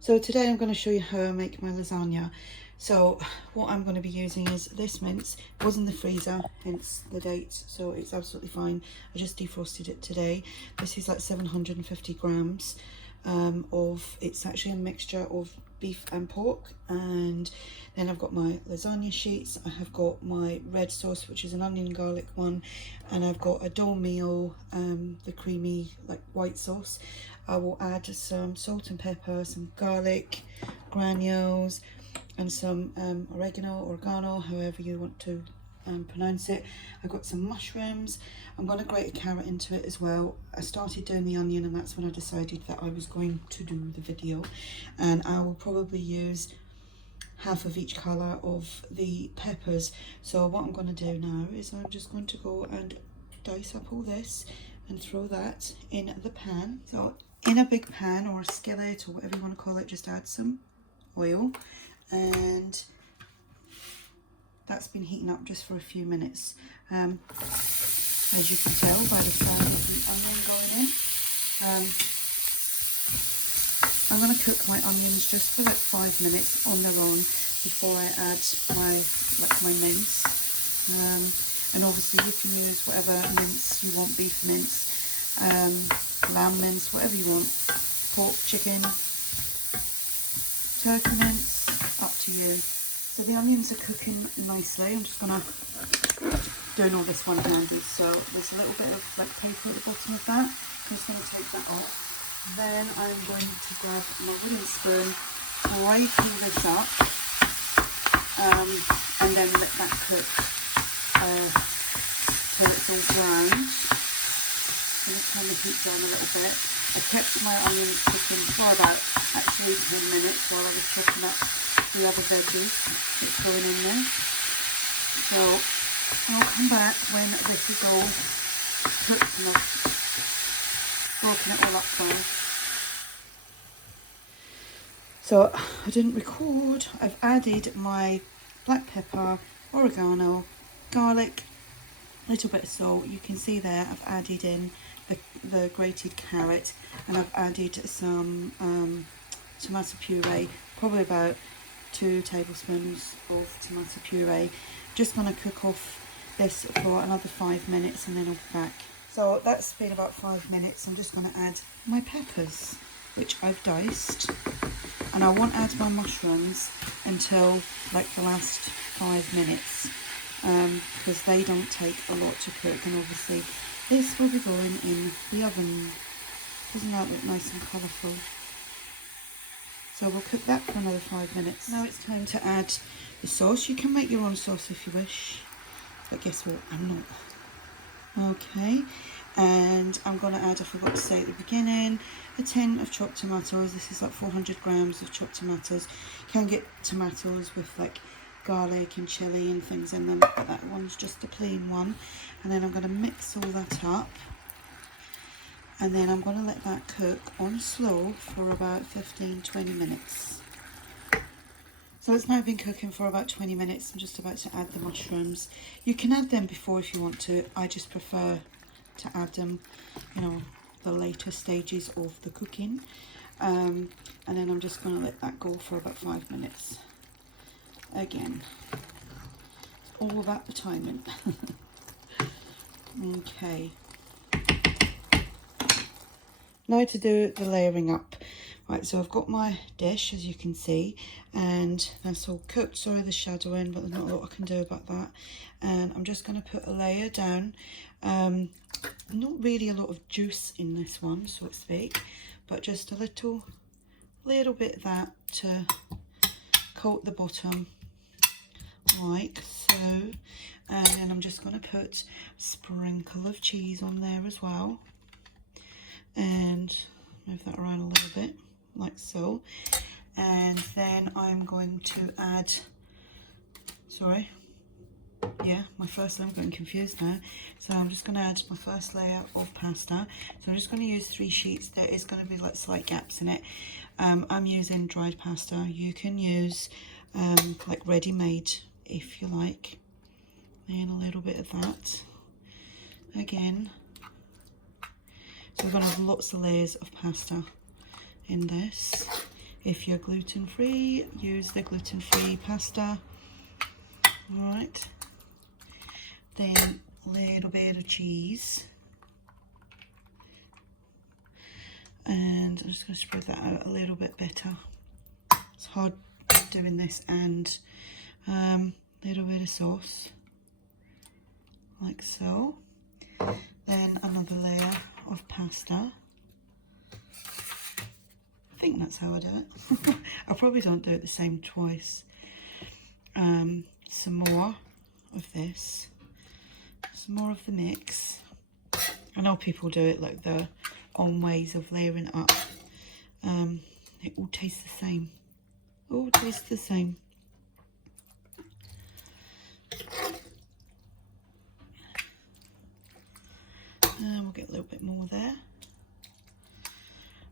So today I'm going to show you how I make my lasagna. So what I'm going to be using is this mince. It was in the freezer, hence the date, so it's absolutely fine. I just defrosted it today. This is like 750 grams it's actually a mixture of beef and pork. And then I've got my lasagna sheets. I have got my red sauce, which is an onion garlic one, and I've got a dough meal, the creamy like white sauce. I will add some salt and pepper, some garlic granules, and some oregano, however you want to pronounce it. I've got some mushrooms. I'm going to grate a carrot into it as well. I started doing the onion, and that's when I decided that I was going to do the video. And I will probably use half of each colour of the peppers. So what I'm going to do now is I'm just going to go and dice up all this and throw that in the pan. So in a big pan or a skillet or whatever you want to call it, just add some oil, and that's been heating up just for a few minutes. As you can tell by the sound of the onion going in. I'm going to cook my onions just for like 5 minutes on their own before I add my mince. And obviously you can use whatever mince you want, beef mince, lamb mince, whatever you want, pork, chicken, turkey mince, up to you. So the onions are cooking nicely. I'm just gonna doing all this one-handed, so there's a little bit of like paper at the bottom of that. I'm just gonna take that off. Then I'm going to grab my wooden spoon, break all this up, and then let that cook till it's all brown. I'm going to turn the heat down a little bit. I kept my onions cooking for about actually 10 minutes while I was chopping up the other veggies that's going in there. So I'll come back when this is all cooked and I've broken it all up fine. So I didn't record. I've added my black pepper, oregano, garlic, a little bit of salt. You can see there I've added in the grated carrot, and I've added some tomato puree, probably about 2 tablespoons of tomato puree. Just going to cook off this for another 5 minutes and then I'll be back. So that's been about 5 minutes. I'm just going to add my peppers, which I've diced, and I won't add my mushrooms until like the last 5 minutes because they don't take a lot to cook, and obviously this will be going in the oven. Doesn't that look nice and colourful? So we'll cook that for another 5 minutes. Now it's time to add the sauce. You can make your own sauce if you wish, but guess what, I'm not. Okay, and I'm going to add, I forgot to say at the beginning, a tin of chopped tomatoes. This is like 400 grams of chopped tomatoes. You can get tomatoes with like garlic and chilli and things in them, but that one's just a plain one. And then I'm going to mix all that up, and then I'm going to let that cook on slow for about 15-20 minutes. So it's now been cooking for about 20 minutes. I'm just about to add the mushrooms. You can add them before if you want to. I just prefer to add them, you know, the later stages of the cooking. And then I'm just going to let that go for about 5 minutes. Again, it's all about the timing. Okay. Now to do the layering up. Right, so I've got my dish, as you can see, and that's all cooked. Sorry the shadowing, but there's not a lot I can do about that. And I'm just going to put a layer down. Not really a lot of juice in this one, so to speak, but just a little bit of that to coat the bottom, like so. And then I'm just going to put a sprinkle of cheese on there as well, and move that around a little bit like so. And then I'm going to add, I'm getting confused now. So I'm just going to add my first layer of pasta. So I'm just going to use 3 sheets. There is going to be like slight gaps in it. I'm using dried pasta. You can use like ready-made if you like. And a little bit of that again. So we're going to have lots of layers of pasta in this. If you're gluten-free, use the gluten-free pasta. Alright, then a little bit of cheese. And I'm just going to spread that out a little bit better. It's hard doing this, and a little bit of sauce, like so. Then another layer of pasta. I think that's how I do it. I probably don't do it the same twice. Some more of this, some more of the mix. I know people do it like their own ways of layering it up. It all tastes the same. All tastes the same. And we'll get a little bit more there.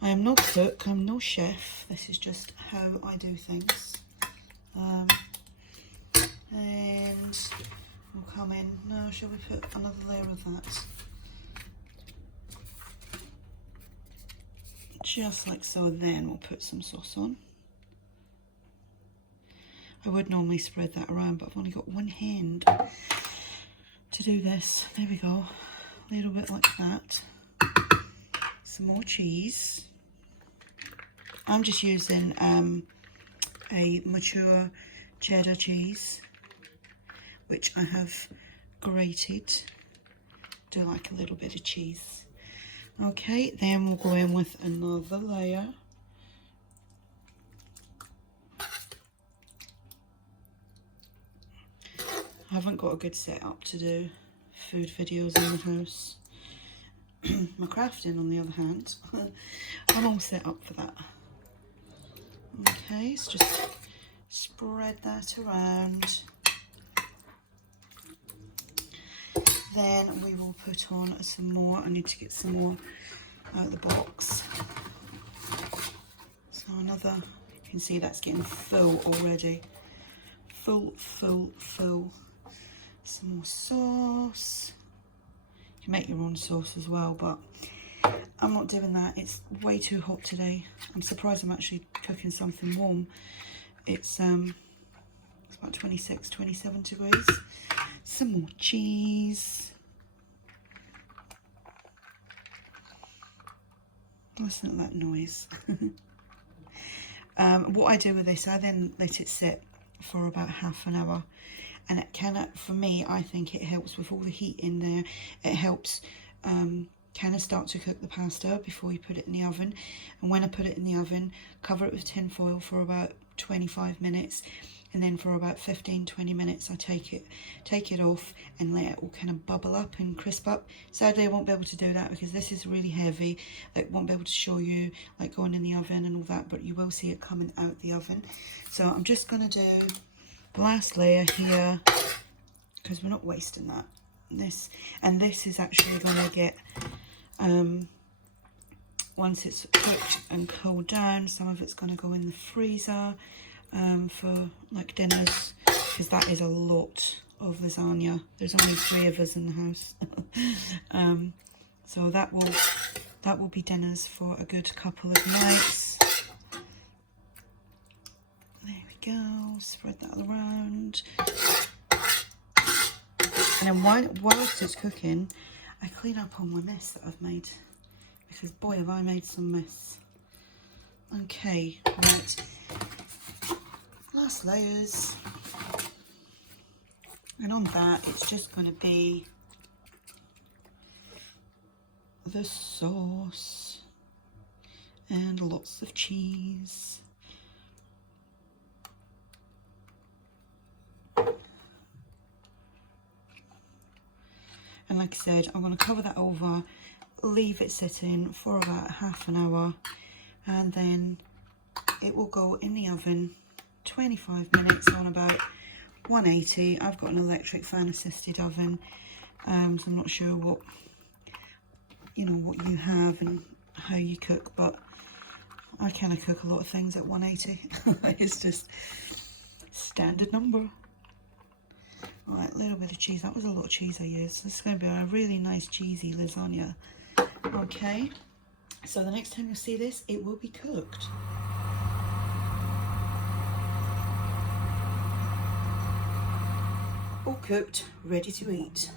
I am no cook, I'm no chef. This is just how I do things. And we'll come in. No, shall we put another layer of that? Just like so. Then we'll put some sauce on. I would normally spread that around, but I've only got one hand to do this. There we go. A little bit like that. Some more cheese. I'm just using a mature cheddar cheese, which I have grated. Do like a little bit of cheese. Okay, then we'll go in with another layer. I haven't got a good setup to do food videos in the house. My crafting, on the other hand, I'm all set up for that. Okay, so just spread that around. Then we will put on some more. I need to get some more out of the box. So another, you can see that's getting full already. Full, full, full. Some more sauce. You can make your own sauce as well, but I'm not doing that. It's way too hot today. I'm surprised I'm actually cooking something warm. It's about 26, 27 degrees. Some more cheese. Listen to that noise. What I do with this, I then let it sit for about half an hour. And it can, for me, I think it helps with all the heat in there. It helps kind of start to cook the pasta before you put it in the oven. And when I put it in the oven, cover it with tin foil for about 25 minutes. And then for about 15-20 minutes, I take it off and let it all kind of bubble up and crisp up. Sadly, I won't be able to do that because this is really heavy. I won't be able to show you like going in the oven and all that, but you will see it coming out the oven. So I'm just going to do the last layer here because we're not wasting that. This is actually going to get, once it's cooked and cooled down, some of it's going to go in the freezer. For like dinners, because that is a lot of lasagna. There's only 3 of us in the house. So that will be dinners for a good couple of nights. There we go, spread that around. And then whilst it's cooking, I clean up all my mess that I've made, because boy have I made some mess. Okay, right. Last layers, and on that it's just going to be the sauce and lots of cheese. And like I said, I'm going to cover that over, leave it sitting for about half an hour, and then it will go in the oven 25 minutes on about 180. I've got an electric fan assisted oven, so I'm not sure what you have and how you cook, but I kind of cook a lot of things at 180. It's just standard number. Alright, a little bit of cheese. That was a lot of cheese I used. This is going to be a really nice cheesy lasagna. Okay, so the next time you see this, it will be cooked. all cooked, ready to eat.